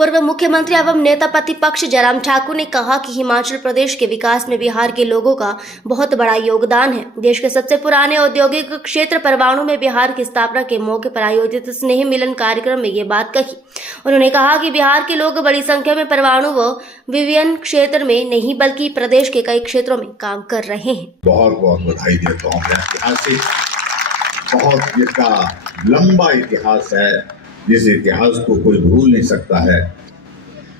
पूर्व मुख्यमंत्री एवं नेता प्रतिपक्ष जयराम ठाकुर ने कहा कि हिमाचल प्रदेश के विकास में बिहार के लोगों का बहुत बड़ा योगदान है। देश के सबसे पुराने औद्योगिक क्षेत्र परवाणु में बिहार की स्थापना के मौके पर आयोजित स्नेह मिलन कार्यक्रम में ये बात कही। उन्होंने कहा कि बिहार के लोग बड़ी संख्या में परवाणु व विवियन क्षेत्र में नहीं बल्कि प्रदेश के कई क्षेत्रों में काम कर रहे हैं। बहुत बहुत बधाई देता हूँ। ऐतिहासिक बहुत जिसका लंबा इतिहास है, जिस इतिहास को कोई भूल नहीं सकता है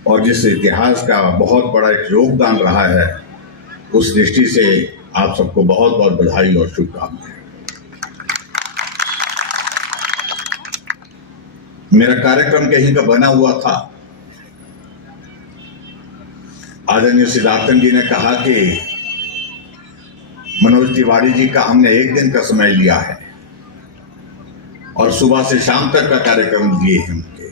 और जिस इतिहास का बहुत बड़ा एक योगदान रहा है, उस दृष्टि से आप सबको बहुत बहुत बधाई और शुभकामनाएं। मेरा कार्यक्रम कहीं का बना हुआ था। आदरणीय सिद्धार्थन जी ने कहा कि मनोज तिवारी जी का हमने एक दिन का समय लिया है और सुबह से शाम तक का कार्यक्रम दिए हैं उनके।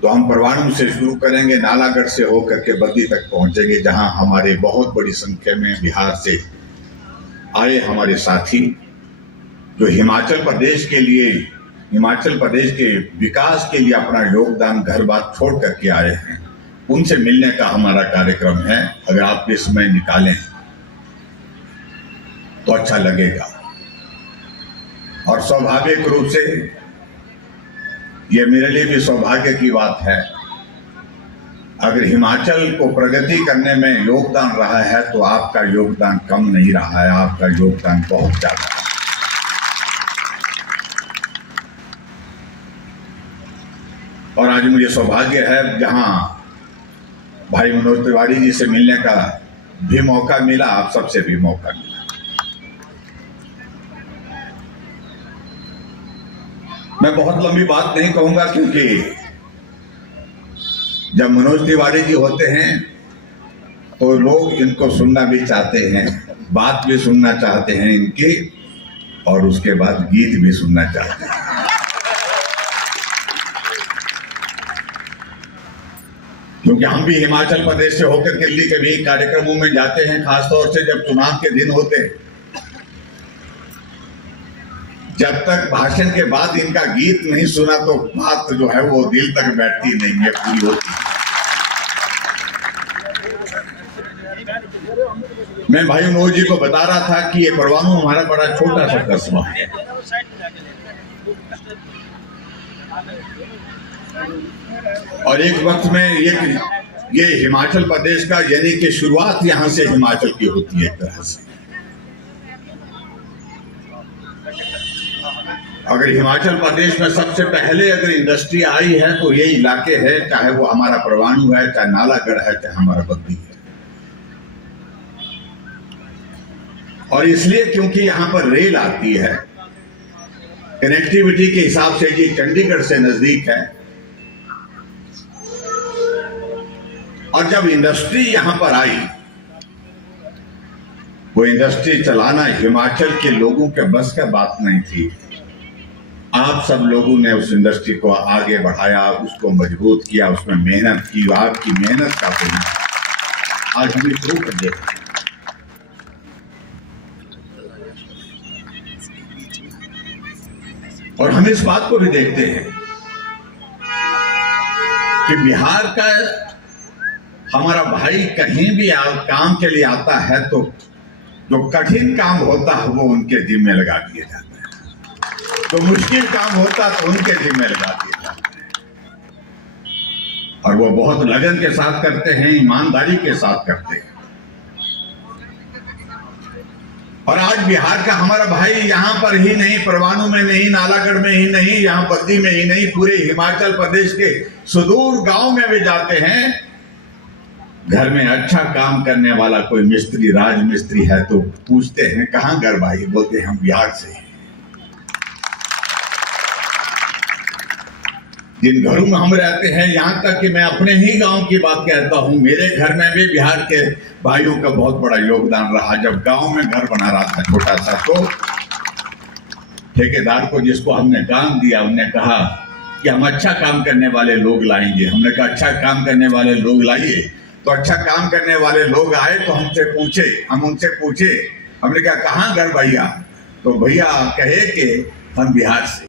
तो हम परवाणु से शुरू करेंगे, नालागढ़ से होकर के बद्दी तक पहुंचेंगे, जहां हमारे बहुत बड़ी संख्या में बिहार से आए हमारे साथी जो हिमाचल प्रदेश के लिए, हिमाचल प्रदेश के विकास के लिए अपना योगदान घर बार छोड़ करके आए हैं, उनसे मिलने का हमारा कार्यक्रम है। अगर आप ये समय निकालें तो अच्छा लगेगा। और स्वाभाविक रूप से ये मेरे लिए भी सौभाग्य की बात है। अगर हिमाचल को प्रगति करने में योगदान रहा है तो आपका योगदान कम नहीं रहा है, आपका योगदान बहुत ज्यादा है। और आज मुझे सौभाग्य है जहां भाई मनोज तिवारी जी से मिलने का भी मौका मिला, आप सबसे भी मौका मिला। मैं बहुत लंबी बात नहीं कहूंगा क्योंकि जब मनोज तिवारी जी होते हैं तो लोग इनको सुनना भी चाहते हैं, बात भी सुनना चाहते हैं इनकी, और उसके बाद गीत भी सुनना चाहते हैं। क्योंकि हम भी हिमाचल प्रदेश से होकर के दिल्ली के भी कार्यक्रमों में जाते हैं, खासतौर से जब चुनाव के दिन होते हैं। जब तक भाषण के बाद इनका गीत नहीं सुना तो बात जो है वो दिल तक बैठती नहीं है, पूरी होती। मैं भाई मनोज जी को बता रहा था कि ये परवाणु हमारा बड़ा छोटा सा कस्बा है और एक वक्त में ये हिमाचल प्रदेश का, यानी कि शुरुआत यहां से हिमाचल की होती है एक तरह से। अगर हिमाचल प्रदेश में सबसे पहले अगर इंडस्ट्री आई है तो ये इलाके है, चाहे वो हमारा परवाणु है, चाहे नालागढ़ है, चाहे हमारा बद्दी है। और इसलिए क्योंकि यहाँ पर रेल आती है, कनेक्टिविटी के हिसाब से ये चंडीगढ़ से नजदीक है। और जब इंडस्ट्री यहाँ पर आई, वो इंडस्ट्री चलाना हिमाचल के लोगों के बस का बात नहीं थी। आप सब लोगों ने उस इंडस्ट्री को आगे बढ़ाया, उसको मजबूत किया, उसमें मेहनत की। आपकी मेहनत का परिणाम आज भी शुरू कर दिया। और हम इस बात को भी देखते हैं कि बिहार का हमारा भाई कहीं भी काम के लिए आता है तो जो कठिन काम होता है वो उनके जिम्मे लगा दिया जाता है, तो मुश्किल काम होता तो उनके जिम्मे लगा दिया जाता है। और वो बहुत लगन के साथ करते हैं, ईमानदारी के साथ करते हैं। और आज बिहार का हमारा भाई यहाँ पर ही नहीं, परवाणु में नहीं, नालागढ़ में ही नहीं, यहाँ बद्दी में ही नहीं, पूरे हिमाचल प्रदेश के सुदूर गांव में भी जाते हैं। घर में अच्छा काम करने वाला कोई मिस्त्री, राज मिस्त्री है तो पूछते हैं कहाँ घर भाई, बोलते हैं हम बिहार से हैं। जिन घरों में हम रहते हैं, यहाँ तक कि मैं अपने ही गांव की बात कहता हूँ, मेरे घर में भी बिहार के भाइयों का बहुत बड़ा योगदान रहा। जब गांव में घर बना रहा था छोटा सा, तो ठेकेदार को जिसको हमने काम दिया, उन्होंने कहा कि हम अच्छा काम करने वाले लोग लाएंगे। हमने कहा अच्छा काम करने वाले लोग लाइए। तो अच्छा काम करने वाले लोग आए तो हम उनसे पूछे, हमने कहा कहाँ घर भैया? तो भैया कहे कि हम बिहार से।